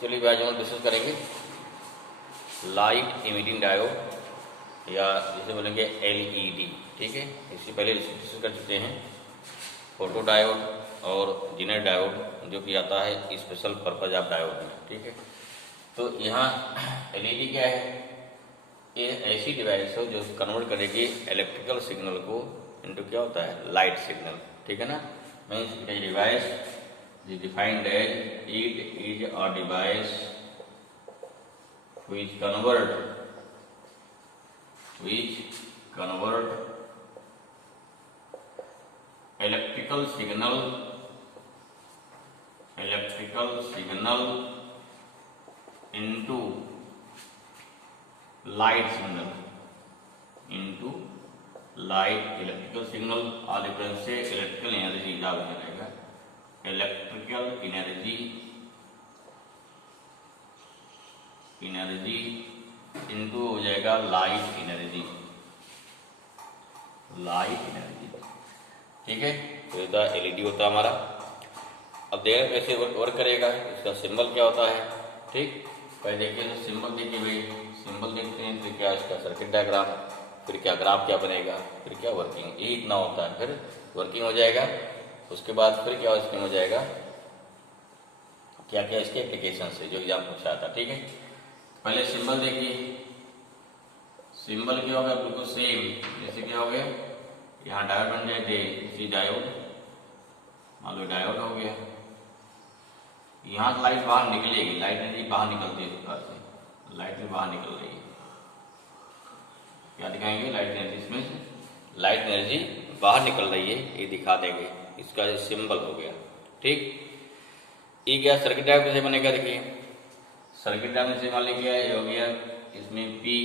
चलिए आज हम डिस्कस करेंगे लाइट इमिटिंग डायोड या जिसे बोलेंगे एलईडी। ठीक है, इससे पहले डिस्कस कर चुके हैं फोटो डायोड और जेनर डायोड जो कि आता है स्पेशल पर्पज ऑफ डायोड में। ठीक है, तो यहाँ एलईडी क्या है? ये ऐसी डिवाइस हो जो कन्वर्ट करेगी इलेक्ट्रिकल सिग्नल को इनटू क्या होता है लाइट सिग्नल। ठीक है ना, means device is defined as it is a device which convert electrical signal into light signal electrical signal और डिफरेंस से इलेक्ट्रिकल एनर्जी इजाद हो जाएगा। इलेक्ट्रिकल एनर्जी इनटू हो जाएगा लाइट एनर्जी। ठीक है, तो ये एलईडी होता है हमारा। अब देखिए कैसे वर्क करेगा, इसका सिंबल क्या होता है। ठीक, पहले देखिए तो सिंबल देखिए भाई, सिंबल देखते हैं फिर क्या इसका सर्किट डायग्राम, फिर क्या ग्राफ क्या बनेगा, फिर क्या वर्किंग, ये इतना होता है। फिर वर्किंग हो जाएगा, उसके बाद फिर क्या इसमें हो जाएगा, क्या क्या इसके एप्लीकेशन से जो एग्जाम पूछा था। ठीक है, पहले सिंबल देखिए, सिंबल क्या होगा बिल्कुल सेम, जैसे क्या हो गया यहाँ डायोड बन जाए दे, इसी डायोड मान लो डायोड हो गया। यहाँ से लाइट बाहर निकलेगी, लाइट एनर्जी बाहर निकलती है, इस प्रकार से लाइट में बाहर निकल रही है। क्या दिखाएंगे लाइट एनर्जी, इसमें लाइट एनर्जी बाहर निकल रही है, ये दिखा देंगे, इसका सिंबल हो गया। ठीक, ये क्या सर्किट डायग्राम से बनेगा, देखिए सर्किट डायग्राम से मान लीजिए ये हो गया, इसमें पी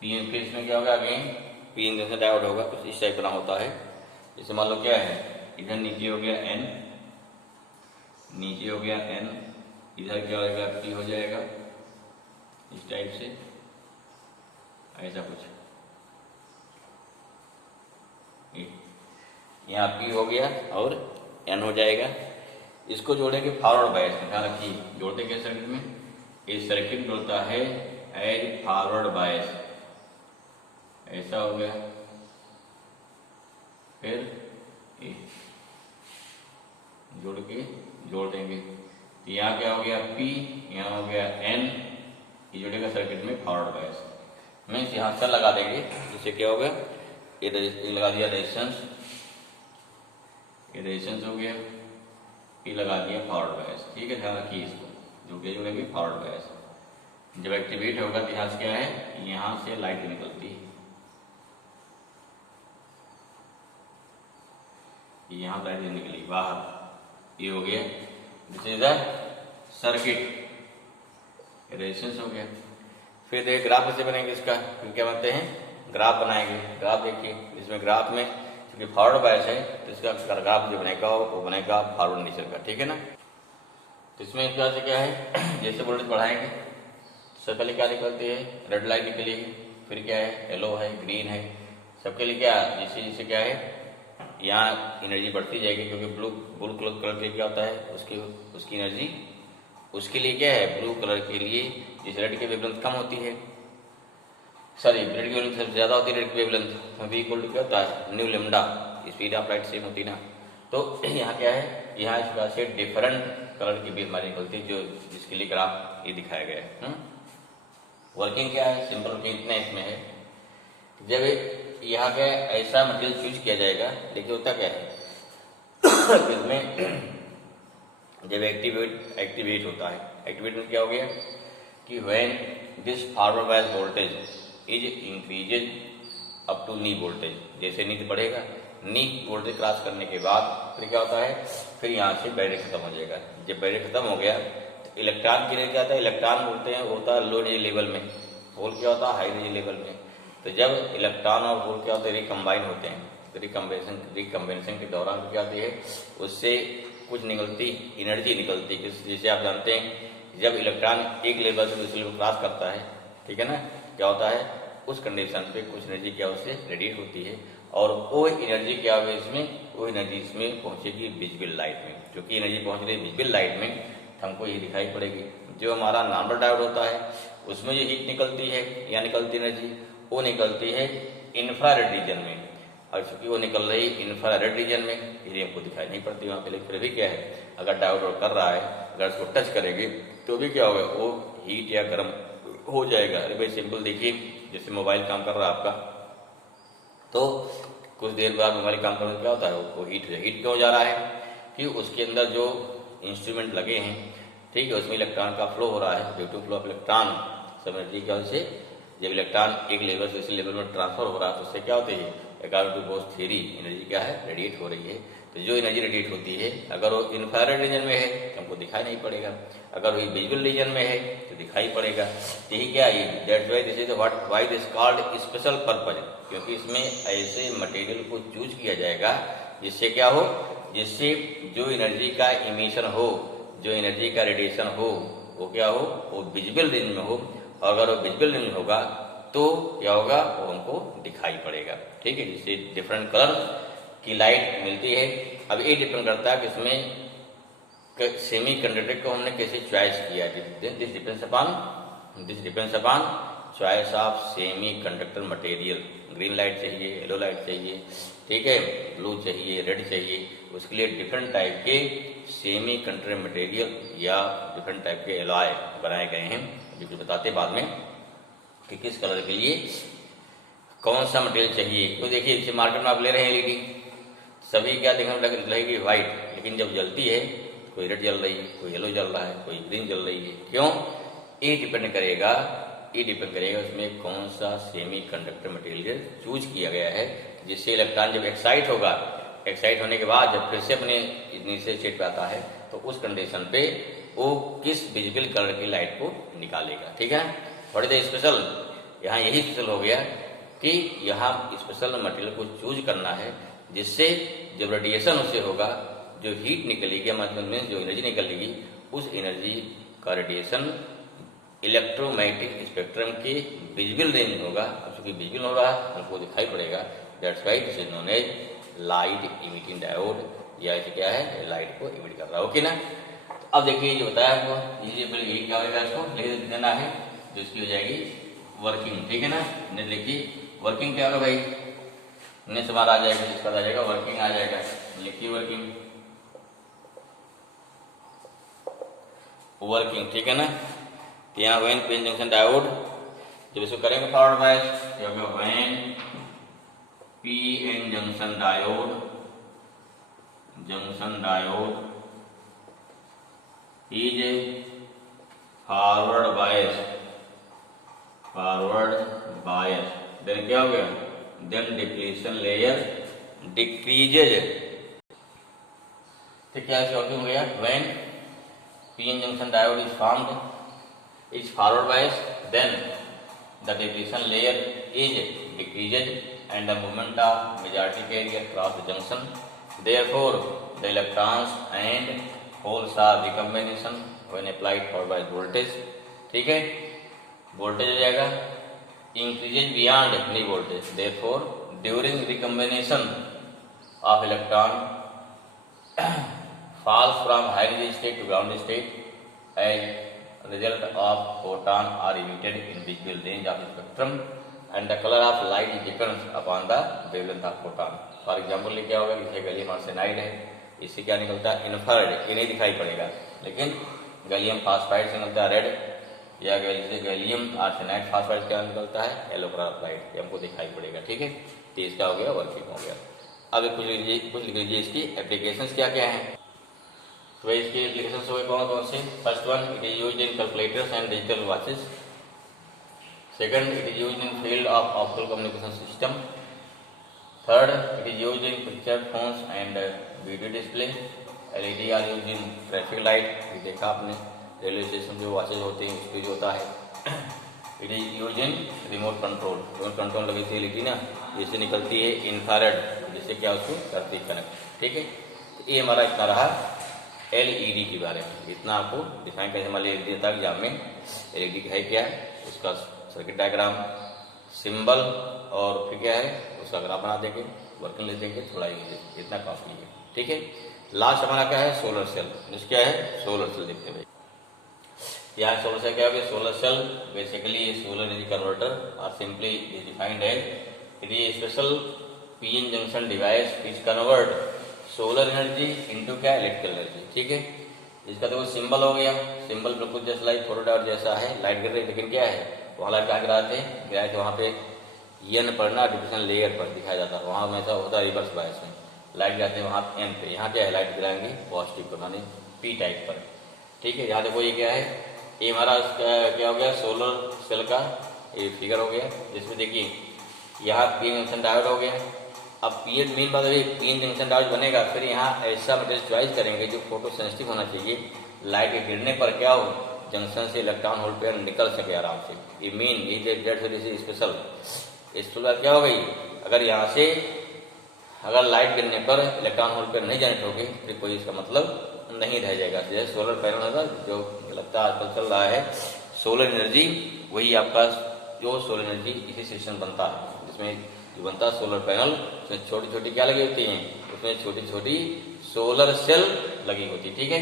फिर इसमें क्या होगा अगेन पी इन जैसे डायोड होगा, कुछ इस टाइप बना होता है। जैसे मान लो क्या है, इधर नीचे हो गया एन, नीचे हो गया एन, इधर क्या होगा पी हो जाएगा इस टाइप से, ऐसा कुछ यहाँ पी हो गया और एन हो जाएगा। इसको जोड़ेंगे फॉरवर्ड बायस में, ध्यान रखिए जोड़ते क्या सर्किट में, इस सर्किट जोड़ता है एज फॉरवर्ड बायस, ऐसा हो गया। फिर जोड़ देंगे, तो यहाँ क्या हो गया P, यहाँ हो गया N, ये जुड़ेगा सर्किट में फॉरवर्ड बायस। मीन्स यहाँ से लगा देंगे, जिससे क्या होगा ये लगा दिया रेजिस्टेंस, ये रेजिस्टेंस हो गया, ये लगा दिया फॉरवर्ड बायस। ठीक है, ध्यान रखिए इसको, जुड़ेगी फॉरवर्ड बायस। जब एक्टिवेट होगा तो यहाँ से क्या है, यहाँ से लाइट निकलती है, यहाँ लाइट निकली बाहर, ये हो गया this is the circuit, resistance हो गया। फिर देखिए ग्राफ कैसे बनेंगे इसका, फिर क्या बनते हैं ग्राफ बनाएंगे। ग्राफ देखिए, इसमें ग्राफ में क्योंकि फॉरवर्ड बायस है तो इसका ग्राफ जो बनेगा वो बनेगा फॉरवर्ड नेचर का। ठीक है ना, तो इसमें इस तरह से क्या है, जैसे वोल्टेज बढ़ाएंगे सबसे पहले क्या निकलती है, रेड लाइट निकलेगी, फिर क्या है येलो है, ग्रीन है, सबके लिए क्या जैसे जैसे क्या है यहाँ एनर्जी बढ़ती जाएगी, क्योंकि ब्लू कलर के क्या होता है उसकी एनर्जी, उसके लिए क्या है ब्लू कलर के लिए जिस रेड की वेवलेंथ कम होती है, सॉरी रेड की वेवलेंथ सबसे ज्यादा होती है, रेड की वेवलेंथ V इक्वल टू क्या होता है new lambda, speed of light same होती ना। तो यहाँ क्या है, यहाँ इस प्रकार से डिफरेंट कलर की भी हमारी निकलती है, जो जिसके लिए ग्राफ ये दिखाया गया है। वर्किंग क्या है, सिंपल वर्किंग इतना इसमें है, जब यहाँ का ऐसा मटेरियल चूज किया जाएगा, देखिए होता क्या है इसमें जब एक्टिवेट होता है, एक्टिवेट में क्या हो गया कि when this forward bias voltage is increases up to knee voltage, जैसे नी बढ़ेगा, नी वोल्टेज क्रॉस करने के बाद फिर क्या होता है, फिर यहाँ से बैरियर खत्म हो जाएगा। जब बैरियर खत्म हो गया तो इलेक्ट्रॉन के लिए क्या होता है, इलेक्ट्रॉन बोलते हैं होता है लो एनर्जी लेवल में, होल क्या होता है हाई एनर्जी लेवल में। तो जब इलेक्ट्रॉन और होल क्या होते हैं रिकम्बाइन होते हैं, तो रिकम्बिनेशन के दौरान क्या होती है उससे कुछ एनर्जी निकलती है। जैसे आप जानते हैं जब इलेक्ट्रॉन एक लेवल से दूसरे लेवल क्रॉस करता है, ठीक है ना, क्या होता है उस कंडीशन पे कुछ एनर्जी क्या उससे रेडिएट होती है, और वो एनर्जी क्या होगी इसमें, वो एनर्जी इसमें पहुंचेगी विजिबल लाइट में, क्योंकि एनर्जी पहुंच रही है विजिबल लाइट में, हमको ये दिखाई पड़ेगी। जो हमारा नॉर्मल डायोड होता है उसमें जो हीट निकलती है या निकलती एनर्जी, वो निकलती है इंफ्रारेड रीजन में, और चूंकि वो निकल रही इंफ्रारेड रीजन में, इसलिए हमको दिखाई नहीं पड़ती वहाँ पे। लेकिन फिर भी क्या है, अगर डायोड कर रहा है, अगर उसको टच करेंगे तो भी क्या होगा, वो हीट या गर्म हो जाएगा। अरे भाई सिंपल देखिए, जैसे मोबाइल काम कर रहा है आपका, तो कुछ देर बाद मोबाइल काम करने क्या होता है, वो हीट क्यों हो जा रहा है कि उसके अंदर जो इंस्ट्रूमेंट लगे हैं, ठीक है, उसमें इलेक्ट्रॉन का फ्लो हो रहा है। Due to flow of electron, समझ की वजह से जब इलेक्ट्रॉन एक लेवल से दूसरे लेवल में ट्रांसफर हो रहा है तो उससे क्या होती है, according to Bose theory, energy क्या है, रेडिएट हो रही है। तो जो एनर्जी रेडिएट होती है, अगर वो इंफ्रारेड रीजन में है तो हमको दिखाई नहीं पड़ेगा, अगर वो विजुअल रीजन में है तो दिखाई पड़ेगा। यही क्या है, that's why this is what why this called special purpose, क्योंकि इसमें ऐसे मटेरियल को चूज किया जाएगा जिससे क्या हो, जिससे जो एनर्जी का इमिशन हो, जो एनर्जी का रेडिएशन हो, वो क्या हो, वो विजिबल रेंज में हो। अगर वो विजिबल रेंज में होगा तो क्या होगा, वो हमको दिखाई पड़ेगा। ठीक है, जिससे डिफरेंट कलर की लाइट मिलती है। अब ये डिपेंड करता है कि इसमें सेमी कंडक्टर को हमने कैसे चॉइस किया। This depends upon choice of semi conductor material. Green light चाहिए, येलो लाइट चाहिए, ठीक है, ब्लू चाहिए, रेड चाहिए, उसके लिए डिफरेंट टाइप के सेमी कंडक्टर मटेरियल या डिफरेंट टाइप के एलॉय बनाए गए हैं, जो कि बताते बाद में कि किस कलर के लिए कौन सा मटेरियल चाहिए। तो देखिए, जैसे मार्केट में आप ले रहे हैं एलईडी, सभी क्या देखने में लगेगी व्हाइट, लेकिन जब जलती है कोई रेड जल रही है, कोई येलो जल रहा है, कोई ग्रीन जल रही है। क्यों, ये डिपेंड करेगा उसमें कौन सा सेमी कंडक्टर मटेरियल चूज किया गया है, जिससे इलेक्ट्रॉन जब एक्साइट होगा, एक्साइट होने के बाद जब फिर से अपने नीचे स्टेट पे आता है तो उस कंडीशन पे वो किस विजिबल कलर की लाइट को निकालेगा। ठीक है, व्हाट इज द स्पेशल, यहाँ यही स्पेशल हो गया कि यहाँ स्पेशल मटेरियल को चूज करना है, जिससे जब रेडिएशन उससे होगा, जो हीट निकलेगी, मतलब में जो एनर्जी निकलेगी, उस एनर्जी का रेडिएशन इलेक्ट्रोमैग्नेटिक स्पेक्ट्रम के विजिबल रेंज में होगा। चूंकि विजिबल हो रहा है हमको दिखाई पड़ेगा, that's why this is known as light emitting diode, या इसे क्या है, लाइट को इमिट कर रहा है। ओके ना। तो अब देखिए जो बताया आपको, यही क्या होगा, इसको लिख देना है, जो इसकी हो जाएगी वर्किंग। ठीक है ना, ने लिखिए वर्किंग क्या होगा भाई, ने सवाल आ जाएगा, जिसका आ जाएगा वर्किंग आ जाएगा, लिखिए वर्किंग। ठीक है ना, यहाँ वैन पीएन जंक्शन डायोड, जब इसको करेंगे फॉरवर्ड बायस, तो होगा when PN junction diode is forward bias, then क्या हो गया, देन डिप्लीशन लेयर डिक्रीजेज। तो क्या वर्किंग हो गया, when PN junction diode is formed is forward bias, then the depletion layer is decreases and the movement of majority carrier cross the junction. Therefore, the electrons and holes are recombination when applied forward bias voltage. ठीक है, voltage हो जाएगा increases beyond any voltage. Therefore, during recombination of electron falls from high energy state to ground state as result of photon are emitted in visible range of the spectrum and the color of light depends upon the wavelength of photon. For example, क्या होगा, जैसे gallium arsenide है, इससे क्या निकलता है, infrared, ये नहीं दिखाई पड़ेगा, लेकिन गैलियम फास्फाइड से निकलता है रेड, या गैलियम आर्सेनाइड फास्फाइड क्या निकलता है, येलो कलर लाइट, ये हमको दिखाई पड़ेगा। ठीक है, तो इसका हो गया वर्किंग हो गया। अब कुछ लिख लीजिए इसकी एप्लीकेशंस क्या क्या है। तो इसके एप्लीकेशंस हो गए कौन से, first one, it is used in calculators and digital watches. Second, it is used in field of optical communication system. Third, it is used in picture phones and video display. LED are used in traffic light, ये देखा आपने, railway station जो watches होते हैं उसके जो होता है। It is used in remote control लगी थी एलईडी ना, जिससे निकलती है इंफ्रारेड, जिससे क्या उसको करती है कनेक्ट। ठीक है, तो ये हमारा इतना रहा एलईडी के बारे में, इतना आपको डिफाइन कैसे मान लिया था एग्जाम में। एलईडी है क्या है, उसका सर्किट डायग्राम, सिंबल, और फिर क्या है उसका ग्राफ बना देंगे, वर्किंग ले देंगे, थोड़ा इतना काफी है। ठीक है, लास्ट हमारा क्या है, सोलर सेल, क्या है, सोलर सेल देखते हैं भाई। यहाँ सोलर सेल क्या हो गया, solar cell basically solar energy converter और simply is defined as it is special PN junction device which convert solar energy into क्या, इलेक्ट्रिकल एनर्जी। ठीक है, इसका तो सिंबल हो गया, सिंबल बिल्कुल जैसा लाइट फोटोडायोड जैसा है, लाइट गिर रही, लेकिन क्या है वहाँ लाइट कहाँ गिराए थे वहाँ पे एन पर ना डिफिशन लेयर पर दिखाया जाता है, वहाँ हमेशा होता है रिवर्स बायस में लाइट गिराते हैं वहाँ एन पे, यहाँ क्या है लाइट गिराएंगे पॉजिटिव पर माने पी टाइप पर। ठीक है, यहाँ देखो ये क्या है, ये हमारा क्या हो गया, सोलर सेल का ये फिगर हो गया, जिसमें देखिए यहाँ पीएन जंक्शन डायोड हो गया। अब पीएन मेन बात है पीएन जंक्शन डायोड बनेगा, फिर यहाँ ऐसा मटेरियल चॉइस करेंगे जो फोटो सेंसिटिव होना चाहिए, लाइट के गिरने पर क्या हो जंक्शन से इलेक्ट्रॉन होल पेयर निकल सके आराम से। ये मेन ये डेट स्पेशल इसके बाद क्या हो गई, अगर यहाँ से अगर लाइट गिरने पर इलेक्ट्रॉन होल पेयर नहीं जनरेट होगी फिर कोई इसका मतलब नहीं रह जाएगा। जैसे सोलर पैनल होगा जो लगता है आजकल चल रहा है सोलर एनर्जी, वही आपका जो सोलर एनर्जी इसी सिस्टम बनता है, जिसमें जो बनता है सोलर पैनल उसमें छोटी छोटी क्या लगी होती हैं, उसमें छोटी छोटी सोलर सेल लगी होती है। ठीक है,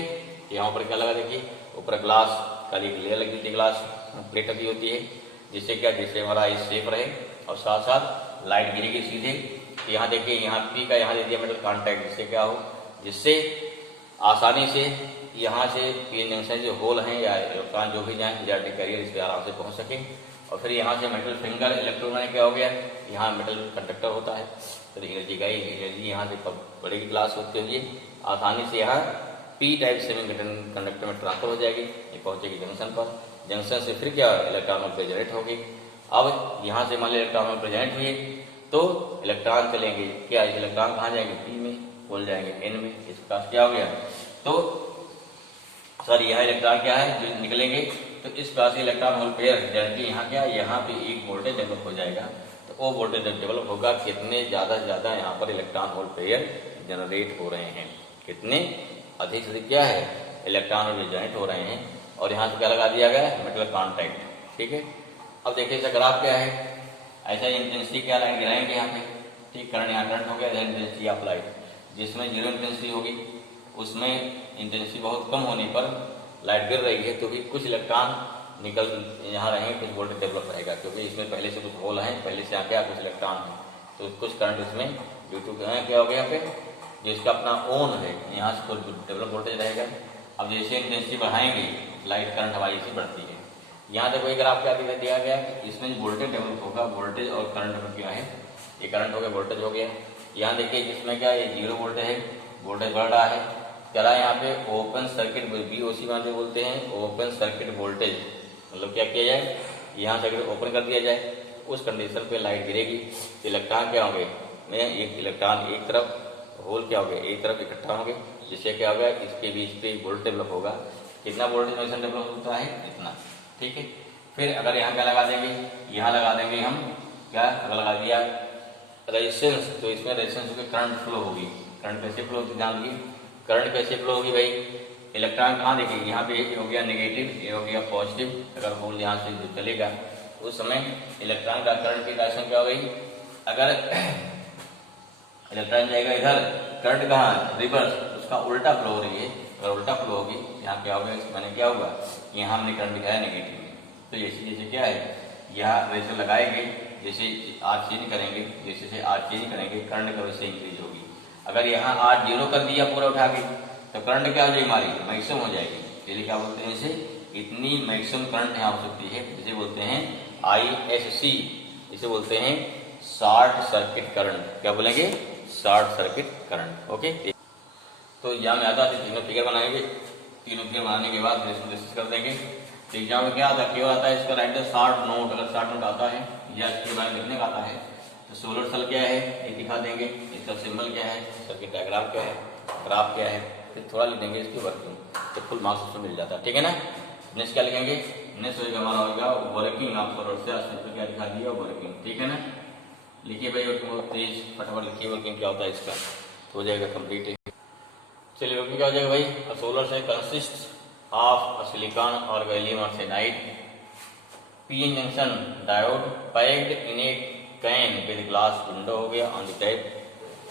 यहाँ पर क्या लगा देखिए, ऊपर ग्लास काली लेयर लगी होती है, ग्लास प्लेट लगी होती है, जिससे क्या जिससे हमारा इस सेफ रहे और साथ साथ लाइट गिरेगी सीधे। तो यहाँ देखिए यहाँ पी का यहाँ दे दिया मेटल कॉन्टैक्ट, जिससे क्या हो, जिससे आसानी से यहाँ से पीएन जंक्शन जो होल हैं या इलेक्ट्रॉन जो भी जाए इलेक्ट्रिक कैरियर इस पर आराम से पहुँच सके। और फिर यहाँ से मेटल फिंगर इलेक्ट्रोन क्या हो गया, यहाँ मेटल कंडक्टर होता है, तो एनर्जी का एनर्जी यहाँ से बड़ेगी ग्लास होते हुए आसानी से यहाँ पी टाइप सेमी कंडक्टर में ट्रांसफर हो जाएगी, ये पहुँचेगी जंक्शन पर, जंक्शन से फिर क्या इलेक्ट्रॉन होल जनरेट होगी। अब यहाँ से मान लीजिए इलेक्ट्रॉन होल जनरेट हुए तो इलेक्ट्रॉन चलेंगे क्या, इलेक्ट्रॉन कहाँ जाएंगे, पी में, होल जाएंगे एन में, इसका क्या हो गया। तो सर यहाँ इलेक्ट्रॉन क्या है जो निकलेंगे, तो इस प्रकार से इलेक्ट्रॉन होल पेयर जनरेट यहाँ क्या, यहाँ पे एक वोल्टेज डेवलप हो जाएगा। तो वो वोल्टेज डेवलप होगा कितने ज़्यादा से ज़्यादा यहाँ पर इलेक्ट्रॉन होल पेयर जनरेट हो रहे हैं, कितने अधिक से अधिक क्या है इलेक्ट्रॉन होल जनरेट हो रहे हैं। और यहाँ से क्या लगा दिया गया है, मेटल कॉन्टैक्ट। ठीक है, अब देखिए इसका ग्राफ क्या है, ऐसा इंटेंसिटी क्या लाइट गिराएंगे यहाँ पे, ठीक, करंट यहाँ करंट हो गया, इंटेंसिटी ऑफ लाइट, जिसमें जीरो इंटेंसिटी होगी उसमें इंटेंसिटी बहुत कम होने पर लाइट गिर रही है तो भी कुछ इलेक्ट्रॉन निकल यहाँ रहेंगे, कुछ वोल्टेज डेवलप रहेगा, क्योंकि इसमें पहले से कुछ होल हैं, पहले से आके कुछ इलेक्ट्रॉन है, तो कुछ करंट इसमें ड्यू टू क्या हो गया यहाँ पे, जिसका अपना ओन है, यहाँ से कुछ डेवलप वोल्टेज रहेगा। अब जैसे इंटेंसिटी बढ़ाएंगे लाइट करंट हमारी इसी बढ़ती है। यहाँ देखो एक ग्राफ क्या दिया गया है, इसमें वोल्टेज डेवलप होगा, वोल्टेज और करंट में क्या है, ये करंट हो गया वोल्टेज हो गया। यहाँ देखिए जिसमें क्या ये जीरो वोल्टेज है, वोल्टेज बढ़ रहा है, चला यहाँ पे ओपन सर्किट बीओसी जो बोलते हैं ओपन सर्किट वोल्टेज, मतलब क्या किया जाए, यहाँ सर्किट ओपन कर दिया जाए, उस कंडीशन पे लाइट गिरेगी, इलेक्ट्रॉन क्या होंगे, एक इलेक्ट्रॉन एक तरफ, होल क्या हो गया एक तरफ इकट्ठा होंगे, जिससे क्या होगा इसके बीच पे वोल्टेज डेवलप होगा। कितना वोल्टेज में डेवलप होता है इतना। ठीक है, फिर अगर यहाँ क्या लगा देंगे, यहाँ लगा देंगे हम क्या, अगर लगा दिया रेजिस्टेंस, तो इसमें रेजिस्टेंस की करंट फ्लो होगी। करंट कैसे फ्लो होगी ध्यान दीजिए, करंट कैसे फ्लो होगी भाई, इलेक्ट्रॉन कहाँ देखेंगे, यहाँ पे ये हो गया नेगेटिव, ये हो गया पॉजिटिव, अगर होल यहाँ से चलेगा उस समय इलेक्ट्रॉन का करंट की डायरेक्शन क्या हो गई, अगर इलेक्ट्रॉन जाएगा इधर, करंट कहाँ रिवर्स, उसका उल्टा फ्लो हो रही है, अगर उल्टा फ्लो होगी यहाँ क्या होगा, मैंने क्या होगा, यहाँ हमने करंट दिखाया नेगेटिव में, तो जैसे जैसे क्या है यहाँ रेशो लगाएंगे, जैसे आर चेंज करेंगे, जैसे जैसे आर चेंज करेंगे करंट का वैसे इंक्रीज होगी। अगर यहाँ आर जीरो कर दिया पूरा उठा के तो करंट क्या हो जाएगी हमारी, मैक्सिमम हो जाएगी, इसलिए क्या बोलते हैं इसे, इतनी मैक्सिमम करंट यहाँ हो सकती है, इसे बोलते हैं ISC, इसे बोलते हैं शॉर्ट सर्किट करंट, क्या बोलेंगे शॉर्ट सर्किट करंट। ओके, तो एग्जाम में आता है तीनों फिगर बनाएंगे, तीनों फिगर बनाने के बाद डिस्कस कर देंगे। तो एग्जाम में क्या आता है, केवल आता है इसका राइट शॉर्ट नोट, अगर शॉर्ट नोट आता है या इसके बारे में लिखने का आता है तो सोलर सेल क्या है ये दिखा देंगे, इसका सिंबल क्या है, सर्किट डायग्राम क्या है, ग्राफ क्या है, फिर थोड़ा लिख देंगे इसकी वर्किंग, तो फुल मार्क्स उसमें मिल जाता है। ठीक है ना, नेक्स्ट क्या लिखेंगे, नेक्स्ट होगा हमारा होगा वर्किंग ऑफ सोलर सेल, क्या दिखा दिया वर्किंग। ठीक है ना, लिखिए भाई बहुत तेज फटाफट लिखिए वर्किंग क्या होता है इसका, तो हो जाएगा कंप्लीट। चलिए वर्किंग क्या हो जाएगा भाई, solar cell consist of silicon और gallium arsenide PN junction diode packed in a can with glass window हो गया on the type.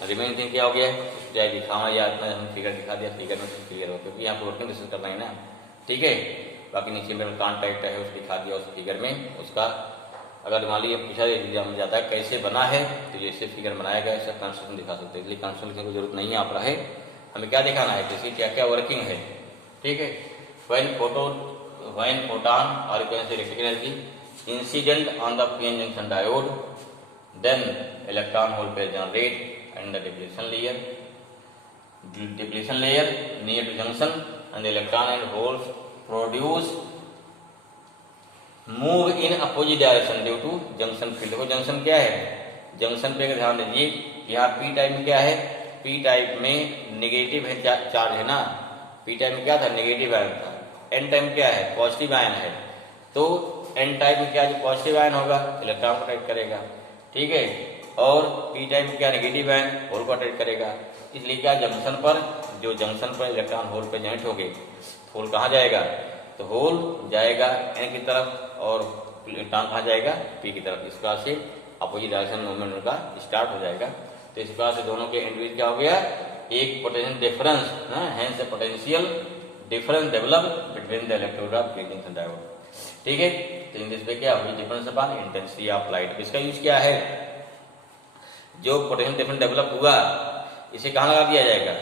Remaining thing क्या हो गया, चाहे दिखावा या इतना हम फिगर दिखा दिया, फिगर में क्लियर हो, क्योंकि यहाँ पर वर्किंग डिस्कस करना है ना। ठीक है, बाकी नीचे में कॉन्टैक्ट है उसको दिखा दिया उस फिगर में उसका। अगर मान लीजिए पूछा जाता है कैसे बना है तो जैसे फिगर बनाया गया ऐसा कंस्ट्रक्शन दिखा सकते हैं, इसलिए कंस्ट्रक्शन की जरूरत नहीं आप रहा है, हमें क्या दिखाना है जैसे क्या क्या वर्किंग है। ठीक है, when photon or you can say electric energy incident on the p-n junction diode, then electron hole pair generate and the depletion layer near to junction and the electron and holes produce move in opposite direction due to junction field। देखो junction क्या है, junction पे ध्यान दीजिए, यहाँ P type में क्या है, पी टाइप में नेगेटिव है चार्ज है ना, पी टाइप में क्या था नेगेटिव आयन था, एन टाइप में क्या है पॉजिटिव आयन है, तो एन टाइप में क्या जो पॉजिटिव आयन होगा इलेक्ट्रॉन को अट्रैक्ट करेगा। ठीक है, और पी टाइप में क्या नेगेटिव आयन होल को अट्रैक्ट करेगा। इसलिए क्या जंक्शन पर जो जंक्शन पर इलेक्ट्रॉन होल पे जॉइंट हो गए, होल कहाँ जाएगा, तो होल जाएगा एन की तरफ और इलेक्ट्रॉन कहाँ जाएगा पी की तरफ। इस प्रकार से अपोजिट डायरेक्शन मूवमेंट उनका स्टार्ट हो जाएगा। तो इस प्रकार से दोनों के एंड क्या हो गया, एक potential difference, hence potential difference develop between the electrode of p-n junction diode. ठीक है, तो इन दिस पे क्या हुई difference upon intensity of light. इसका यूज क्या है, जो पोटेंशियल डिफरेंस डेवलप हुआ इसे कहाँ लगा दिया जाएगा,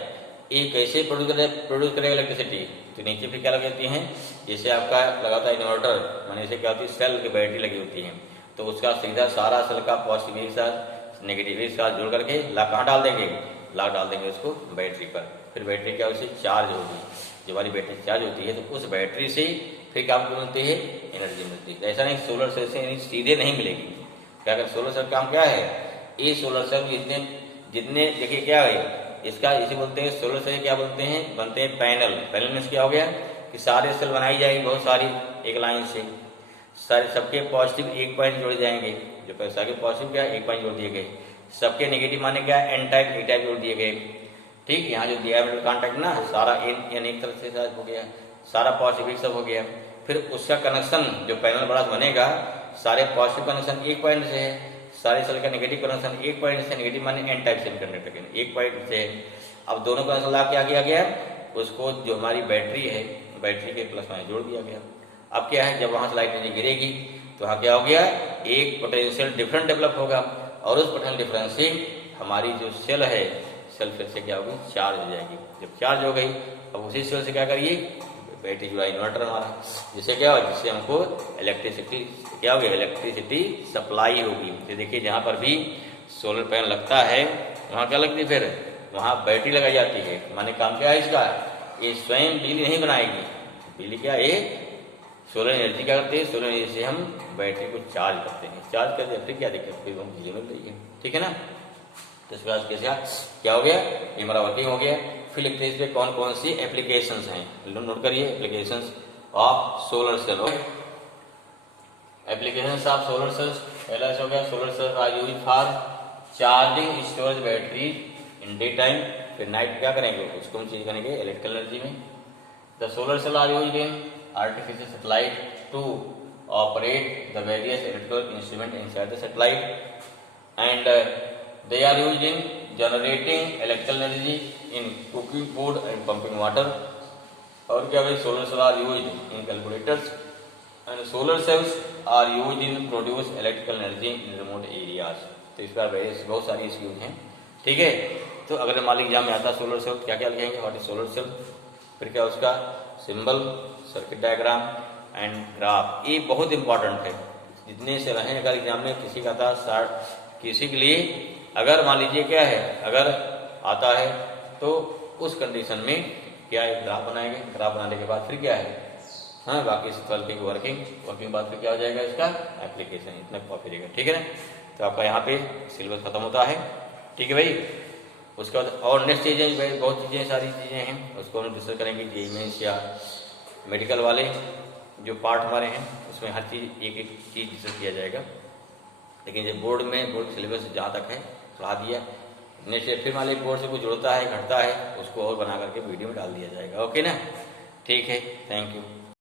ये कैसे प्रोड्यूस करेगा इलेक्ट्रिसिटी, तो नीचे फिर क्या लगी होती है, जैसे आपका लगा होता है इन्वर्टर, माने इसे क्या होती है सेल की बैटरी लगी होती है, तो उसका सीधा सारा सेल का पॉजिटिव के साथ नेगेटिव के साथ जोड़ करके लॉक कहाँ डाल देंगे, लॉक डाल देंगे उसको बैटरी पर। फिर बैटरी क्या उससे चार्ज होगी, जब वाली बैटरी चार्ज होती है तो उस बैटरी से फिर क्या मिलती है एनर्जी मिलती है। ऐसा नहीं सोलर सेल से एनर्जी सीधे नहीं मिलेगी, क्या कर सोलर सेल काम क्या है, ये सोलर सेल जितने देखिए क्या है इसका, इसे बोलते हैं सोलर सेल क्या बोलते हैं, बनते हैं पैनल। पैनल में क्या हो गया कि सारे सेल बनाई जाएगी बहुत सारी एक लाइन से, सारे सबके पॉजिटिव एक पॉइंट जोड़े जाएंगे, जो पैसा के पॉजिटिव क्या एक पॉइंट जोड़ दिए गए, सबके नेगेटिव माने क्या एन टाइप ए टाइप जोड़ दिए गए। ठीक, यहाँ जो दिया है कॉन्टैक्ट ना सारा एन एक तरफ से हो गया, सारा पॉजिटिव सब हो गया। फिर उसका कनेक्शन जो पैनल बड़ा बनेगा सारे पॉजिटिव कनेक्शन एक पॉइंट से है, सारे सेल का नेगेटिव कनेक्शन एक पॉइंट से, नेगेटिव माने एन टाइप सेमीकंडक्टर के एक पॉइंट से। अब दोनों कनेक्शन ला क्या किया गया, उसको जो हमारी बैटरी है बैटरी के प्लस माइनस जोड़ दिया गया। अब क्या है, जब वहां से लाइट एनर्जी गिरेगी तो वहां क्या हो गया, एक पोटेंशियल डिफरेंस डेवलप होगा और उस पोटेंशियल डिफरेंस से हमारी जो सेल है सेल फिर से क्या होगी चार्ज हो जाएगी। जब चार्ज हो गई अब उसी सेल से क्या करिए बैटरी जो है इन्वर्टर हमारा, जिससे क्या होगा, जिससे हमको इलेक्ट्रिसिटी क्या होगी इलेक्ट्रिसिटी सप्लाई होगी। तो देखिए जहाँ पर भी सोलर पैनल लगता है वहाँ क्या लगती है, फिर वहाँ बैटरी लगाई जाती है। माने काम क्या है इसका, ये स्वयं बिजली नहीं बनाएगी, बिजली क्या है सोलर एनर्जी क्या करते हैं, सोलर एनर्जी से हम बैटरी को चार्ज करते हैं, चार्ज करते हैं फिर क्या दिक्कत, फिर हम बिजली मिल रही है। ठीक है ना, तो इसके बाद कैसे क्या हो गया, ये हमारा वर्किंग हो गया। फिर लिखते हैं इस पे कौन कौन सी एप्लीकेशंस हैं, नोट करिए applications of solar cell. Applications of solar cells, पहला हो गया solar cells are used for charging storage battery in day time. फिर नाइट क्या करेंगे उसको हम चेंज करेंगे इलेक्ट्रिकल एनर्जी में। The solar cell are used in artificial satellite to operate the various electrical instrument inside the satellite, and they are used in generating electrical energy in cooking food and pumping water। और क्या भाई solar cells are used in calculators and solar cells are used in produce electrical energy in remote areas। तो इस पर बहुत सारी इसकी use हैं। ठीक है, तो अगर मान लीजिए एग्जाम में आता सोलर सेल क्या क्या लिखेंगे, व्हाट इज सोलर सेल, फिर क्या उसका symbol, circuit diagram and graph. ये बहुत इंपॉर्टेंट है, जितने से रहें अगर एग्जाम में किसी का था किसी के लिए अगर मान लीजिए क्या है अगर आता है तो उस कंडीशन में क्या है ग्राफ बनाएंगे, ग्राफ बनाने के बाद फिर क्या है हाँ बाकी वर्किंग वर्किंग बाद फिर क्या हो जाएगा इसका एप्लीकेशन, इतना कॉपी रहेगा। ठीक है ना, तो आपका यहाँ पे सिलेबस खत्म होता है। ठीक है भाई, उसके बाद और नेक्स्ट चीज़ें बहुत चीज़ें सारी चीज़ें हैं उसको हम डिस्कस करेंगे जेईई मेंस या मेडिकल वाले जो पार्ट हमारे हैं उसमें हर चीज़ एक एक चीज़ डिस्कस किया जाएगा। लेकिन जो बोर्ड सिलेबस जहाँ तक है पढ़ा दिया, नेक्स्ट फिर मान लीजिए बोर्ड से कुछ जुड़ता है घटता है उसको और बना करके वीडियो में डाल दिया जाएगा। ओके ना, ठीक है, थैंक यू।